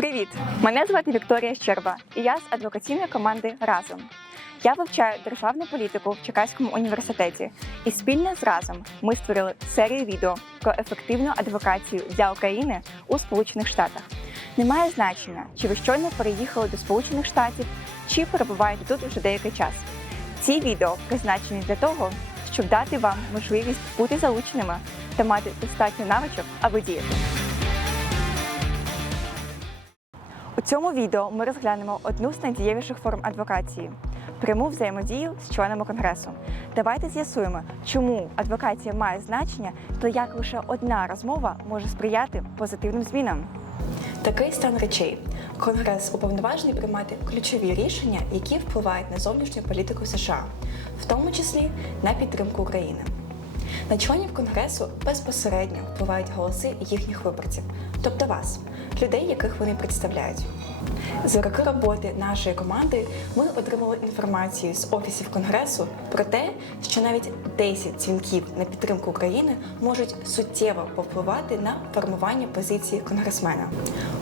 Привіт! Мене звати Вікторія Щерба, і я з адвокаційної команди Разом. Я вивчаю державну політику в Чекаському університеті, і спільно з разом ми створили серію відео про ефективну адвокацію для України у Сполучених Штатах. Немає значення, чи ви щойно переїхали до Сполучених Штатів, чи перебуваєте тут уже деякий час. Ці відео призначені для того, щоб дати вам можливість бути залученими та мати достатньо навичок, аби діяти. У цьому відео ми розглянемо одну з найдієвіших форм адвокації пряму взаємодію з членами конгресу. Давайте з'ясуємо, чому адвокація має значення та як лише одна розмова може сприяти позитивним змінам. Такий стан речей. Конгрес уповноважений приймати ключові рішення, які впливають на зовнішню політику США, в тому числі на підтримку України. На членів Конгресу безпосередньо впливають голоси їхніх виборців, тобто вас, людей, яких вони представляють. За роки роботи нашої команди ми отримали інформацію з офісів Конгресу про те, що навіть 10 дзвінків на підтримку України можуть суттєво повпливати на формування позиції конгресмена.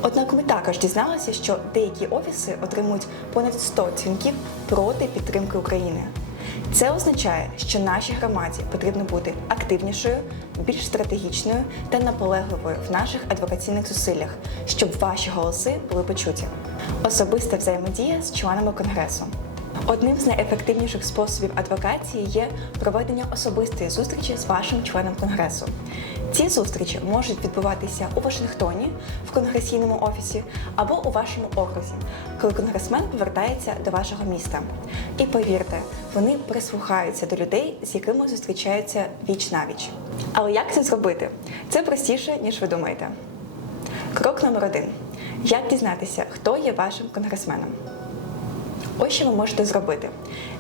Однак ми також дізналися, що деякі офіси отримують понад 100 дзвінків проти підтримки України. Це означає, що нашій громаді потрібно бути активнішою, більш стратегічною та наполегливою в наших адвокаційних зусиллях, щоб ваші голоси були почуті. Особиста взаємодія з членами конгресу. Одним з найефективніших способів адвокації є проведення особистої зустрічі з вашим членом конгресу. Ці зустрічі можуть відбуватися у Вашингтоні в конгресійному офісі або у вашому окрузі, коли конгресмен повертається до вашого міста. І повірте, вони прислухаються до людей, з якими зустрічаються віч навіч. Але як це зробити? Це простіше, ніж ви думаєте. Крок номер один: як дізнатися, хто є вашим конгресменом? Ось що ви можете зробити.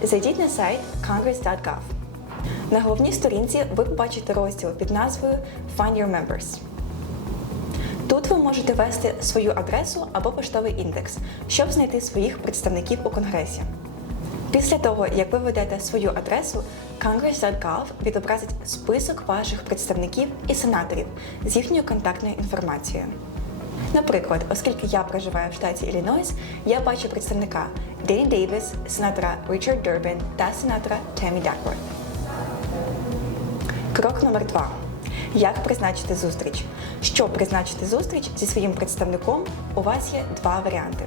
Зайдіть на сайт congress.gov. На головній сторінці ви побачите розділ під назвою Find Your Members. Тут ви можете ввести свою адресу або поштовий індекс, щоб знайти своїх представників у Конгресі. Після того, як ви введете свою адресу, Congress.gov відобразить список ваших представників і сенаторів з їхньою контактною інформацією. Наприклад, оскільки я проживаю в штаті Іллінойс, я бачу представника Дені Дейвіс, сенатора Річард Дербін та сенатора Темі Дакворт. Крок номер два. Як призначити зустріч? Щоб призначити зустріч зі своїм представником, у вас є два варіанти.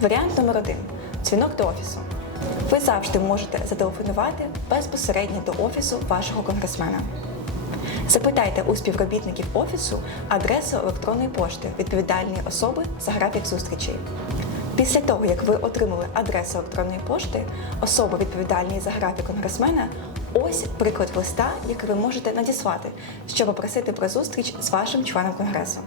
Варіант номер один дзвінок до офісу. Ви завжди можете зателефонувати безпосередньо до офісу вашого конгресмена. Запитайте у співробітників офісу адресу електронної пошти відповідальної особи за графік зустрічей. Після того, як ви отримали адресу електронної пошти, особа відповідальної за графік конгресмена, ось приклад листа, який ви можете надіслати, щоб попросити про зустріч з вашим членом конгресу.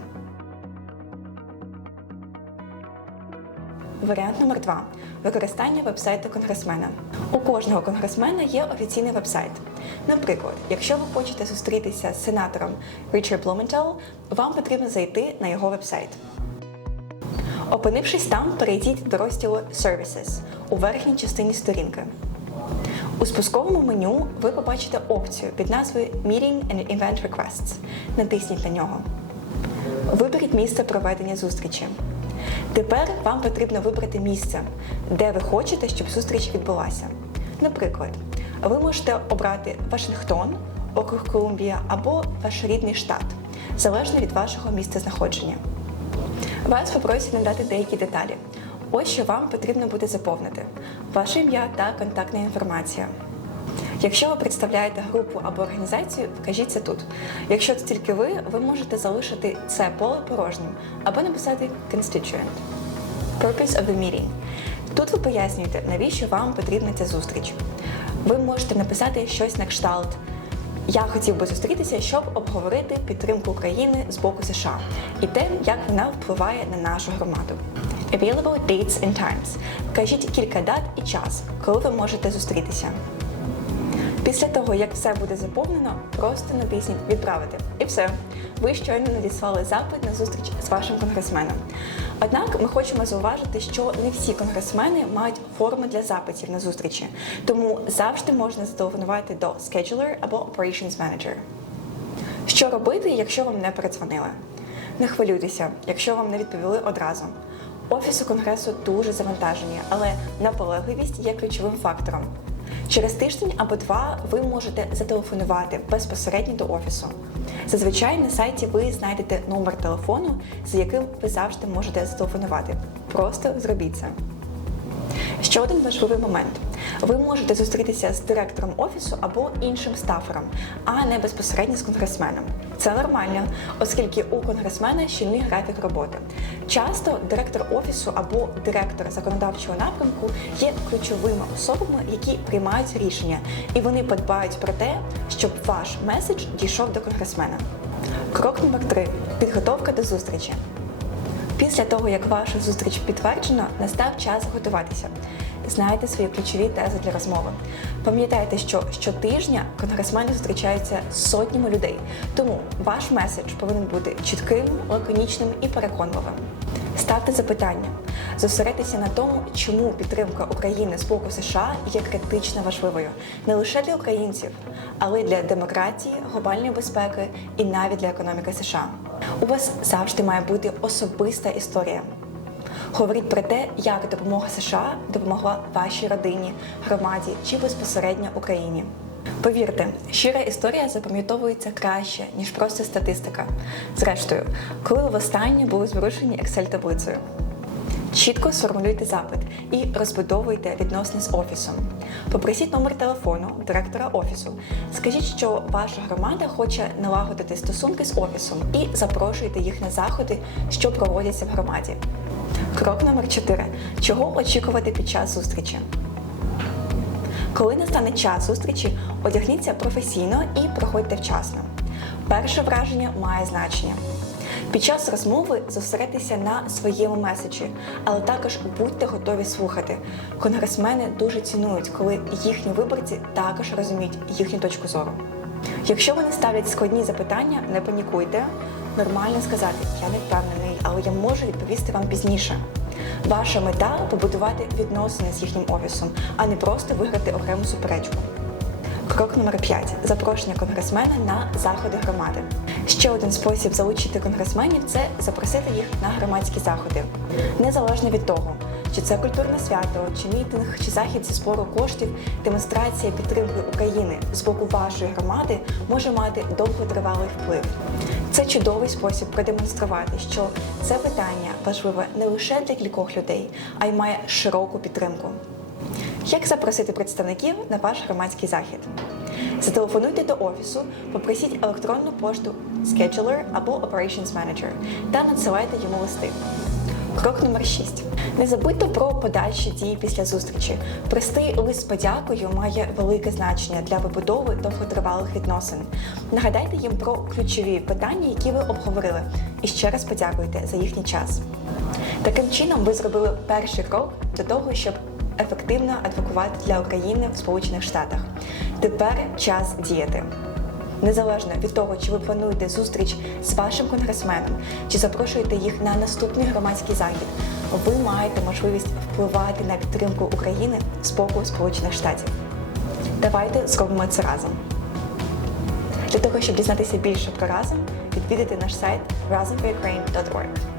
Варіант номер два використання вебсайту конгресмена. У кожного конгресмена є офіційний вебсайт. Наприклад, якщо ви хочете зустрітися з сенатором Річард Блументал, вам потрібно зайти на його вебсайт. Опинившись там, перейдіть до розділу Services у верхній частині сторінки. У спусковому меню ви побачите опцію під назвою Meeting and Event Requests. Натисніть на нього. Виберіть місце проведення зустрічі. Тепер вам потрібно вибрати місце, де ви хочете, щоб зустріч відбулася. Наприклад, ви можете обрати Вашингтон, округ Колумбія або ваш рідний штат, залежно від вашого місця знаходження. Вас попросять надати деякі деталі. Ось що вам потрібно буде заповнити: ваше ім'я та контактна інформація. Якщо ви представляєте групу або організацію, вкажіть тут. Якщо це тільки ви, ви можете залишити це поле порожнім або написати Constituent. Purpose of the meeting. Тут ви пояснюєте, навіщо вам потрібна ця зустріч. Ви можете написати щось на кшталт. Я хотів би зустрітися, щоб обговорити підтримку України з боку США і те, як вона впливає на нашу громаду. Available dates and times. Вкажіть кілька дат і час, коли ви можете зустрітися. Після того, як все буде заповнено, просто натисніть Відправити. І все. Ви щойно надіслали запит на зустріч з вашим конгресменом. Однак ми хочемо зауважити, що не всі конгресмени мають форми для запитів на зустрічі, тому завжди можна зателефонувати до Scheduler або Operations Manager. Що робити, якщо вам не передзвонили? Не хвилюйтеся, якщо вам не відповіли одразу. Офісу конгресу дуже завантажені, але наполегливість є ключовим фактором. Через тиждень або два ви можете зателефонувати безпосередньо до офісу. Зазвичай на сайті ви знайдете номер телефону, за яким ви завжди можете зателефонувати. Просто зробіть це. Ще один важливий момент: ви можете зустрітися з директором офісу або іншим стафером, а не безпосередньо з конгресменом. Це нормально, оскільки у конгресмена щільний графік роботи. Часто директор офісу або директор законодавчого напрямку є ключовими особами, які приймають рішення, і вони подбають про те, щоб ваш меседж дійшов до конгресмена. Крок номер три підготовка до зустрічі. Після того, як ваша зустріч підтверджена, настав час готуватися. Знайте свої ключові тези для розмови. Пам'ятайте, що щотижня конгресмени зустрічаються з сотнями людей, тому ваш меседж повинен бути чітким, лаконічним і переконливим. Ставте запитання, зосередьтеся на тому, чому підтримка України з боку США є критично важливою не лише для українців, але й для демократії, глобальної безпеки і навіть для економіки США. У вас завжди має бути особиста історія. Говоріть про те, як допомога США допомогла вашій родині, громаді чи безпосередньо Україні. Повірте, щира історія запам'ятовується краще, ніж просто статистика. Зрештою, коли ви востаннє були зворушені Excel-таблицею. Чітко сформулюйте запит і розбудовуйте відносини з офісом. Попросіть номер телефону директора офісу. Скажіть, що ваша громада хоче налагодити стосунки з офісом і запрошуйте їх на заходи, що проводяться в громаді. Крок номер 4. Чого очікувати під час зустрічі? Коли настане час зустрічі, одягніться професійно і проходьте вчасно. Перше враження має значення. Під час розмови зосередьтеся на своєму меседжі, але також будьте готові слухати. Конгресмени дуже цінують, коли їхні виборці також розуміють їхню точку зору. Якщо вони ставлять складні запитання, не панікуйте. Нормально сказати, я не впевнений, але я можу відповісти вам пізніше. Ваша мета побудувати відносини з їхнім офісом, а не просто виграти окрему суперечку. Крок номер 5. Запрошення конгресмена на заходи громади. Ще один спосіб залучити конгресменів це запросити їх на громадські заходи. Незалежно від того, чи це культурне свято, чи мітинг, чи захід зі збору коштів, демонстрація підтримки України з боку вашої громади може мати довготривалий вплив. Це чудовий спосіб продемонструвати, що це питання важливе не лише для кількох людей, а й має широку підтримку. Як запросити представників на ваш громадський захід? Зателефонуйте до офісу, попросіть електронну пошту Scheduler або Operations Manager та надсилайте йому листи. Крок номер 6. Не забудьте про подальші дії після зустрічі. Простий лист подякою має велике значення для вибудови довготривалих відносин. Нагадайте їм про ключові питання, які ви обговорили, і ще раз подякуйте за їхній час. Таким чином, ви зробили перший крок до того, щоб ефективно адвокувати для України в Сполучених Штатах. Тепер час діяти. Незалежно від того, чи ви плануєте зустріч з вашим конгресменом, чи запрошуєте їх на наступний громадський захід, ви маєте можливість впливати на підтримку України з боку Сполучених Штатів. Давайте зробимо це разом. Для того, щоб дізнатися більше про разом, відвідайте наш сайт razomforukraine.org.